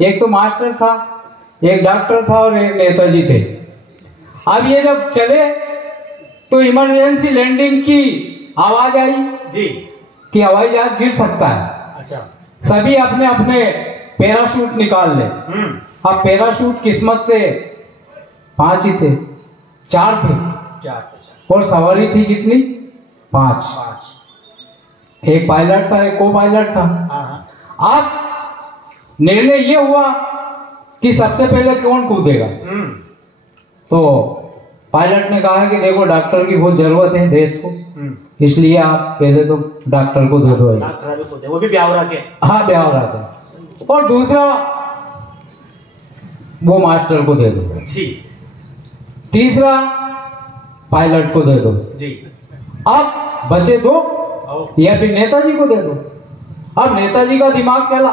एक तो मास्टर था, एक डॉक्टर था और एक नेताजी थे। अब ये जब चले तो इमरजेंसी लैंडिंग की आवाज आई जी कि हवाई जहाज गिर सकता है। अच्छा। सभी अपने अपने पैराशूट निकाल ले। अब पैराशूट किस्मत से 5 ही थे, 4 थे, 4 और सवारी थी कितनी? 5। एक पायलट था, एक को पायलट था। अब निर्णय ये हुआ कि सबसे पहले कौन कूदेगा। तो पायलट ने कहा कि देखो डॉक्टर की बहुत जरूरत है देश को, इसलिए आप पहले तो डॉक्टर को दे दो। वो भी ब्यावरा के। हाँ ब्यावरा के। और दूसरा वो मास्टर को दे दो। तीसरा पायलट को दे दो जी। अब बचे 2, या फिर नेताजी को दे दो। अब नेताजी का दिमाग चला,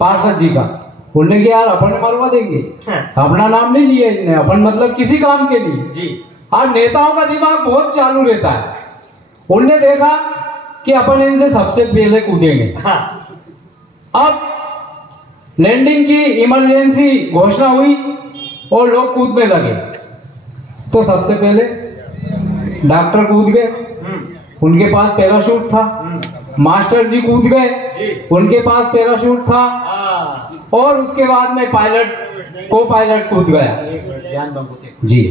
पार्षद जी का, बोलने के यार अपन मरवा देंगे, अपना नाम नहीं लिए इनने, अपन मतलब किसी काम के लिए जी। अब नेताओं का दिमाग बहुत चालू रहता है। उनने देखा कि अपन इनसे सबसे पहले कूदेंगे। अब लैंडिंग की इमरजेंसी घोषणा हुई और लोग कूदने लगे। तो सबसे पहले डॉक्टर कूद गए, उनके पास पैराशूट था। मास्टर जी कूद गए, उनके पास पैराशूट था। और उसके बाद में पायलट, को पायलट कूद गया जी,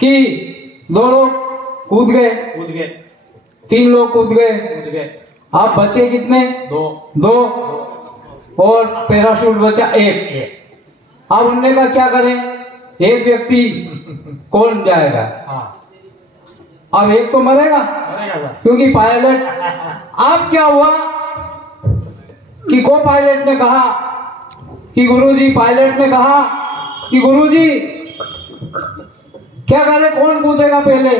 कि 2 लोग कूद गए, 3 लोग कूद गए। अब बचे कितने? 2 और पैराशूट बचा 1। अब उनने का क्या करें, एक व्यक्ति कौन जाएगा? अब एक तो मरेगा क्योंकि पायलट। अब क्या हुआ कि को पायलट ने कहा कि गुरुजी, पायलट ने कहा कि गुरुजी क्या करे, कौन कूदेगा पहले?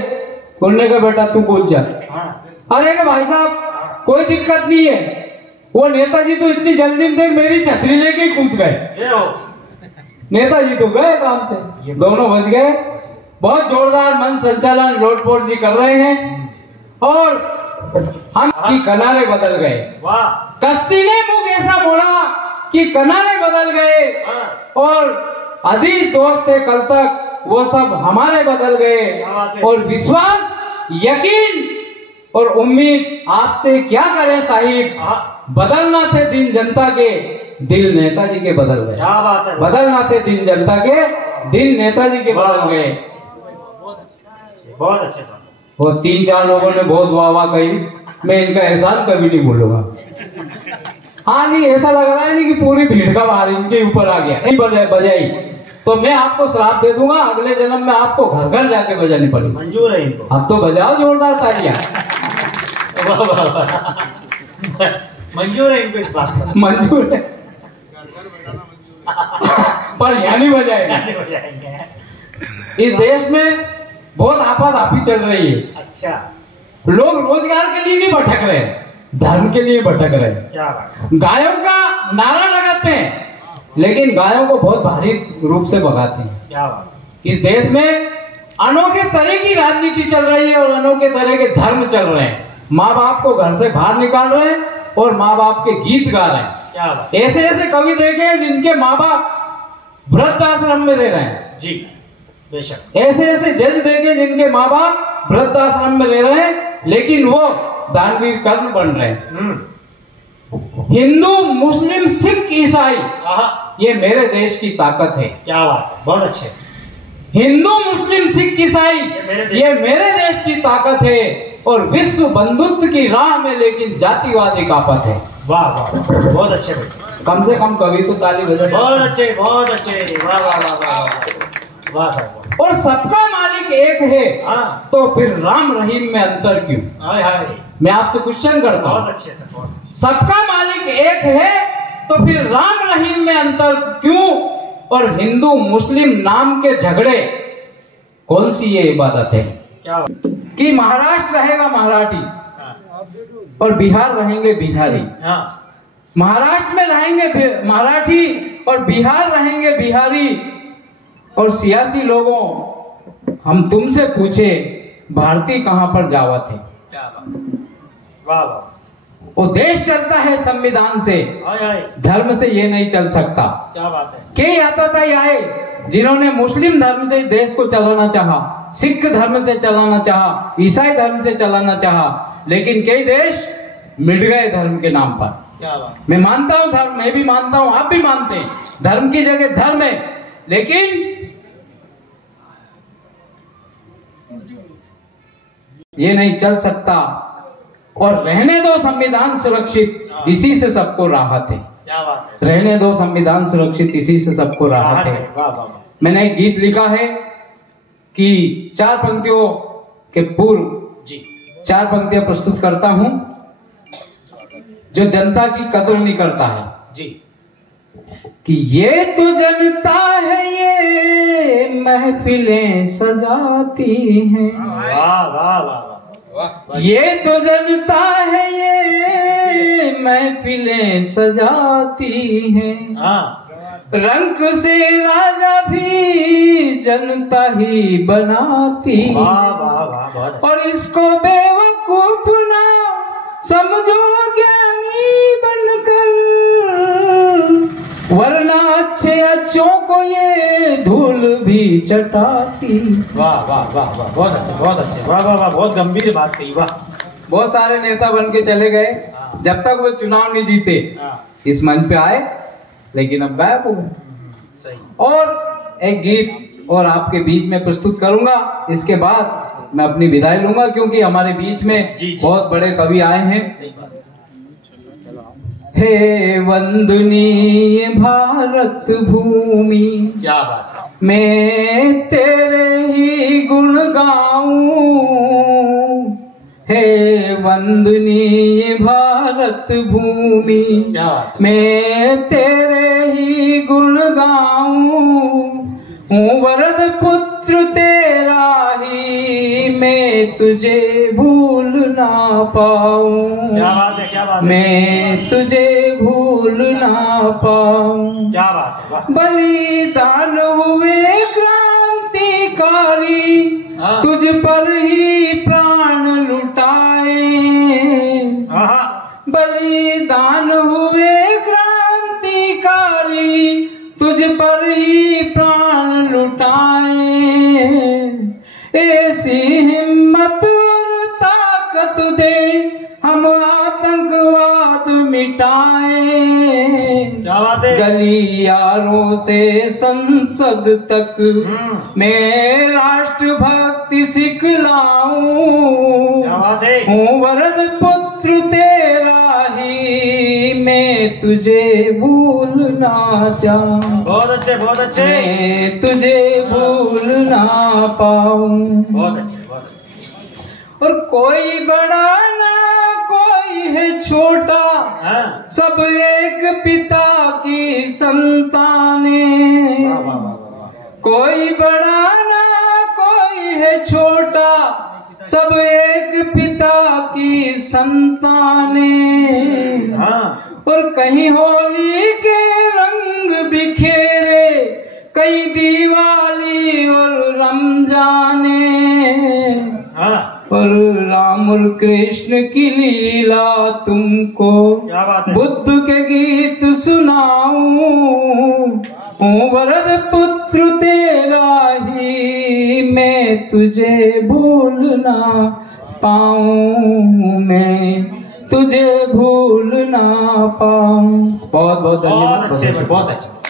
उन्होंने कहा बेटा तू कूद जा। अरे कि भाई साहब कोई दिक्कत नहीं है, वो नेताजी तो इतनी जल्दी देख मेरी छतरी लेके कूद गए। नेताजी तो गए काम से, दोनों बच गए। बहुत जोरदार मन संचालन लोटपोट जी कर रहे हैं और हम की किनारे बदल गए। कश्ती ने मुख ऐसा मोड़ा कि किनारे बदल गए, और अजीज दोस्त थे कल तक वो सब हमारे बदल गए। और विश्वास, यकीन और उम्मीद आपसे क्या करें साहिब, बदलना थे दिन जनता के, दिल नेताजी के बदल गए। बदलना थे दिन जनता के, दिल नेताजी के बदल गए। बहुत अच्छे सर। वो 3-4 लोगों ने बहुत वाह वाह कही, मैं इनका एहसान कभी नहीं भूलूंगा। हाँ नहीं, ऐसा लग रहा है नहीं कि पूरी भीड़ का भार इनके ऊपर आ गया, नहीं बजाई तो मैं आपको श्राप दे दूंगा, अगले जन्म में आपको घर घर जाके बजानी पड़ेगी। मंजूर है इनको? अब तो बजाओ जोरदार तालियां। मंजूर है इनको इस बात पर? मंजूर है, पर यहाँ नहीं बजाएंगे। इस देश में बहुत आपाधापी चल रही है। अच्छा। लोग रोजगार के लिए नहीं भटक रहे, धर्म के लिए भटक रहे। क्या बात? गायों का नारा लगाते हैं लेकिन गायों को बहुत भारी रूप से भगाते हैं। क्या बात? इस देश में अनोखे तरह की राजनीति चल रही है और अनोखे तरह के धर्म चल रहे हैं। माँ बाप को घर से बाहर निकाल रहे हैं और माँ बाप के गीत गा रहे हैं। क्या बात? ऐसे ऐसे कवि देखे हैं जिनके माँ बाप वृद्धाश्रम में रह रहे हैं जी, बेशक। ऐसे ऐसे जज देखे जिनके माँ बाप वृद्धाश्रम में रह रहे हैं लेकिन वो दानवीर कर्ण बन रहे हैं। हिंदू, मुस्लिम, सिख, ईसाई, ये मेरे देश की ताकत है। क्या बात, बहुत अच्छे। हिंदू, मुस्लिम, सिख, ईसाई ये मेरे देश की ताकत है और विश्व बंधुत्व की राह में लेकिन जातिवादी कापत है। वाह वाह, बहुत अच्छे। कम से कम कवि तो ताली बजा। बहुत अच्छे, बहुत अच्छे। वाह वाह वाह वाह वाह साहब। और सबका मालिक एक है, तो फिर राम रहीम में अंतर क्यों? हाय हाय। मैं आपसे क्वेश्चन करता हूँ। बहुत अच्छे सर। सबका मालिक एक है तो फिर राम रहीम में अंतर क्यों? और हिंदू मुस्लिम नाम के झगड़े कौन सी ये इबादत है? क्या कि महाराष्ट्र रहेगा मराठी और बिहार रहेंगे बिहारी। महाराष्ट्र में रहेंगे मराठी और बिहार रहेंगे बिहारी। और सियासी लोगों, हम तुमसे पूछे भारतीय कहां पर जावत है? क्या बात, वाह वाह। वो देश चलता है संविधान से, आए आए धर्म से ये नहीं चल सकता। क्या बात है। कई आताताई आए जिन्होंने मुस्लिम धर्म से देश को चलाना चाहा, सिख धर्म से चलाना चाहा, ईसाई धर्म से चलाना चाहा, लेकिन कई देश मिट गए धर्म के नाम पर। क्या बात। मैं मानता हूं धर्म, मैं भी मानता हूं, आप भी मानते हैं, धर्म की जगह धर्म है, लेकिन ये नहीं चल सकता। और रहने दो संविधान सुरक्षित, इसी से सबको राहत है। क्या बात है। रहने दो संविधान सुरक्षित, इसी से सबको राहत है। वाह वाह वाह। मैंने एक गीत लिखा है कि 4 पंक्तियों के पूर्व जी 4 पंक्तियां प्रस्तुत करता हूं जो जनता की कदर नहीं करता है। जी कि ये तो जनता है, ये महफिलें सजाती हैं। वाह वाह वाह वाह। ये तो जनता है, ये महफिलें सजाती हैं। हाँ रंक से राजा भी जनता ही बनाती। वाह वाह वाह। बहुत और इसको बेवकूफ ना समझो ज्ञानी बनकर, वरना अच्छे अच्छों को ये धूल भी चटाती। वाह वाह वाह वाह। बहुत अच्छे बहुत अच्छे। वाह वाह वाह। बहुत गंभीर बात कही। वाह। बहुत सारे नेता बन के चले गए, जब तक वो चुनाव नहीं जीते इस मंच पे आए, लेकिन अब गायब हो गए। सही। और एक गीत और आपके बीच में प्रस्तुत करूंगा, इसके बाद मैं अपनी विदाई लूंगा, क्योंकि हमारे बीच में जी, बहुत बड़े कवि आए हैं। सही बात। हे वंदनीय भारत भूमि, क्या बात है। मैं तेरे ही गुण गाऊं। हे वंदनीय भारत भूमि, क्या बात है। मैं तेरे ही गुण गाऊं। हूँ वरद पुत्र तेरा ही, मैं तुझे भूल ना पाऊं। क्या बात है। क्या बात है। मैं तुझे भूल ना पाऊं। क्या बात है। वाह। बलिदान हुए क्रांतिकारी, हाँ। तुझ पर ही प्राण लुटाए। हाँ बलिदान हुए क्रांतिकारी, तुझ पर ही प्राण लुटाए। ऐसी हिम्मत और ताकत दे, हम आतंकवाद मिटाए। क्या बात है। गलियारों से संसद तक मैं राष्ट्रभक्ति सिखलाऊं। क्या बात है। हूँ वरद पुत्र तेरा ही, मैं तुझे भूल ना जाऊं। बहुत अच्छे बहुत अच्छे। मैं तुझे भूल ना पाऊं। बहुत अच्छे बहुत अच्छे। और कोई बड़ा ना कोई है छोटा, हाँ। सब एक पिता की संताने। वाह वाह वाह वाह। कोई बड़ा ना कोई है छोटा, सब एक पिता की संताने। हाँ। और कहीं होली के रंग बिखेरे, कहीं दिवाली और रमजाने। हाँ। और राम और कृष्ण की लीला तुमको क्या बात है। बुद्ध के गीत सुनाऊं। हूँ वरद पुत्र तेरा ही, मैं तुझे भूल ना पाऊं। मैं तुझे भूल ना पाऊं। बहुत बहुत धन्यवाद। बहुत अच्छे बहुत अच्छे।